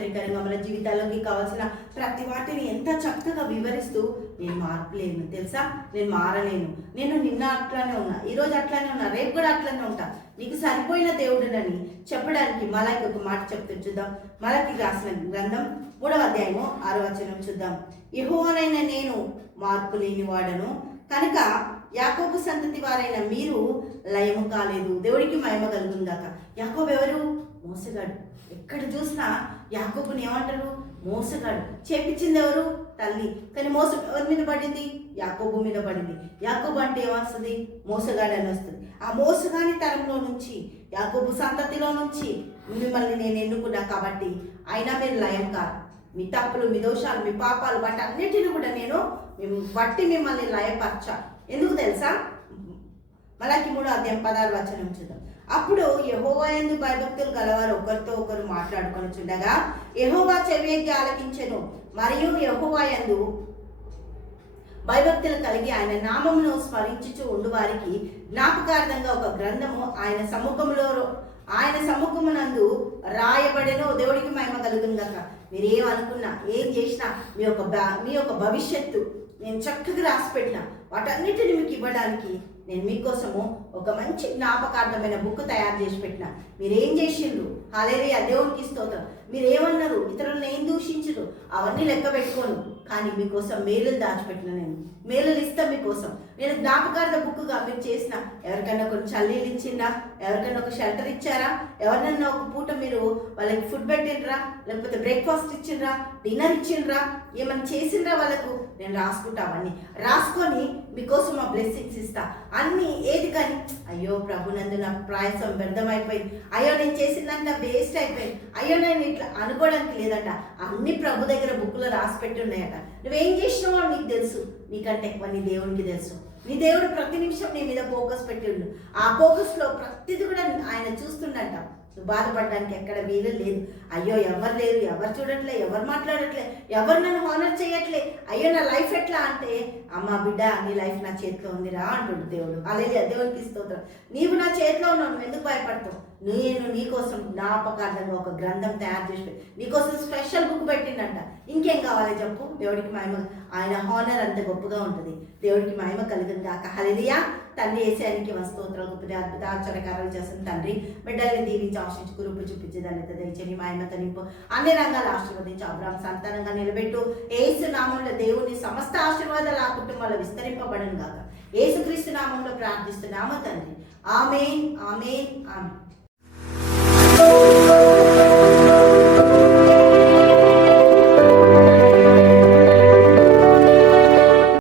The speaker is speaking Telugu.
ఆశ్చర్యకరంగా మన జీవితాల్లోకి కావాల్సిన ప్రతి వాటిని ఎంత చక్కగా వివరిస్తూ నేను మార్పులేను తెలుసా, నేను మారలేను, నేను నిన్న అట్లానే ఉన్నా, ఈరోజు అట్లానే ఉన్నా, రేపు కూడా అట్లానే ఉంటా, నీకు సరిపోయిన దేవుడునని చెప్పడానికి మలాకి ఒక మాట చెప్తూ చూద్దాం. మలాకి రాసిన గ్రంథం 3వ అధ్యాయము 6వ వచనం చూద్దాం. యెహోవానైన నేను మార్పు లేని వాడను కనుక యాకోబు సంతతి వారైన మీరు లయము కాలేదు. దేవుడికి మహిమ కలుగుందాక. యాకోబు ఎవరు? మోసగాడు. ఎక్కడ చూసినా యాకోబుని ఏమంటారు? మోసగాడు. చేపించింది ఎవరు? తల్లి. కానీ మోస ఎవరి మీద పడింది? యాకోబు మీద పడింది. యాకోబు అంటే ఏమొస్తుంది? మోసగాడు అని వస్తుంది. ఆ మోసగాని తరంలో నుంచి, యాకోబు సంతతిలో నుంచి మిమ్మల్ని నేను ఎన్నుకున్నా కాబట్టి అయినా మీరు లయం కాదు. మీ తప్పులు, మీ దోషాలు, మీ పాపాలు, వాటి అన్నిటిని కూడా నేను బట్టి మిమ్మల్ని లయపరచా. ఎందుకు తెలుసా? మలాకి 3వ అధ్యాయం 16వ వచనం చూద్దాం. అప్పుడు యెహోవా యందు భయభక్తులు గలవారు ఒకరితో ఒకరు మాట్లాడుకొనుచుండగా యెహోవా చెవియెక్కి ఆలకించెను. మరియు యెహోవా యందు భయభక్తులు కలిగి ఆయన నామమును స్మరించుచు ఉండు వారికి జ్ఞాపకార్థంగా ఒక గ్రంథము ఆయన సముఖమునందు రాయబడెను. దేవుడికి మహిమ కలుగును గాక. మీరేమనుకున్నా, ఏం చేసినా మీ యొక్క భవిష్యత్తు నేను చక్కగా రాసి పెట్టిన వాటన్నిటిని మీకు ఇవ్వడానికి నేను మీకోసము ఒక మంచి జ్ఞాపకార్థమైన బుక్ తయారు చేసి పెట్టిన. మీరేం చేసిండ్రు? హల్లెలూయా, దేవునికి స్తోత్రం. మీరేమన్నారు? ఇతరులను ఏం దూషించరు, అవన్నీ లెక్క పెట్టుకోను. కానీ మీకోసం మేలులు దాచిపెట్టిన, నేను మేలులు ఇస్తా మీకోసం. నేను జ్ఞాపకార్థ బుక్గా మీరు చేసిన, ఎవరికైనా కొన్ని చల్లీలు ఇచ్చిండ్రా, ఎవరికైనా ఒక షెల్టర్ ఇచ్చారా, ఎవరినైనా ఒక పూట మీరు వాళ్ళకి ఫుడ్ పెట్టిండ్రా, లేకపోతే బ్రేక్ఫాస్ట్ ఇచ్చిండ్రా, డిన్నర్ ఇచ్చిండ్రా, ఏమైనా చేసిండ్రా వాళ్ళకు? నేను రాసుకుంటా. అవన్నీ రాసుకొని మీకోసం ఆ బ్లెస్సింగ్స్ ఇస్తా. అన్నీ ఏది కానీ అయ్యో ప్రభునందు నా ప్రయాసం వ్యర్థమైపోయింది, అయ్యో నేను చేసిందంతా వేస్ట్ అయిపోయింది, అయ్యో నేను ఇట్లా అనుకోవడానికి లేదట. అన్ని ప్రభు దగ్గర బుక్లో రాసి పెట్టి ఉన్నాయట. నువ్వేం చేసినావో నీకు తెలుసు, నీకంటే ఎక్కువ నీ దేవునికి తెలుసు. నీ దేవుడు ప్రతి నిమిషం నీ మీద ఫోకస్ పెట్టిండు. ఆ ఫోకస్లో ప్రతిది కూడా ఆయన చూస్తుండట. నువ్వు బాధపడడానికి ఎక్కడ వీలు లేదు. అయ్యో ఎవరు లేరు, ఎవరు చూడట్లే, ఎవరు మాట్లాడట్లే, ఎవరు నన్ను హానర్ చేయట్లే, అయ్యో నా లైఫ్ ఎట్లా అంటే, అమ్మ బిడ్డ నీ లైఫ్ నా చేతిలో ఉందిరా అంటుండు దేవుడు. హల్లెలూయా, దేవునికి స్తోత్రం. నీవు నా చేతిలో ఉన్నావు, నువ్వు ఎందుకు భయపడతావు? నేను నీకోసం జ్ఞాపకార్థంగా ఒక గ్రంథం తయారు చేసి నీకోసం స్పెషల్ బుక్ పెట్టిండంట. ఇంకేం కావాలి చెప్పు? దేవుడికి మహిమ. ఆయన హానర్ అంత గొప్పగా ఉంటుంది. దేవుడికి మహిమ కలిగింది కాక. హల్లెలూయా. తండ్రి యేసయ్యకి స్తోత్రాలు. గొప్ప అద్భుత ఆశ్చర్యకార్యాలు చేసిన తండ్రి, బిడ్డల్ని దీవించి ఆశించి కురుపు చూపించేదాన్ని దయచేని మహిమతో నింపు. అన్ని రంగాలు ఆశీర్వదించి అబ్రాహం సంతానంగా నిలబెట్టు. యేసు నామంలో దేవుని సమస్త ఆశీర్వాదాలు ఆ కుటుంబాల్లో విస్తరింపబడను గాక. యేసుక్రీస్తు నామంలో ప్రార్థిస్తున్నాము తండ్రి. ఆమేన్, ఆమేన్, ఆమేన్.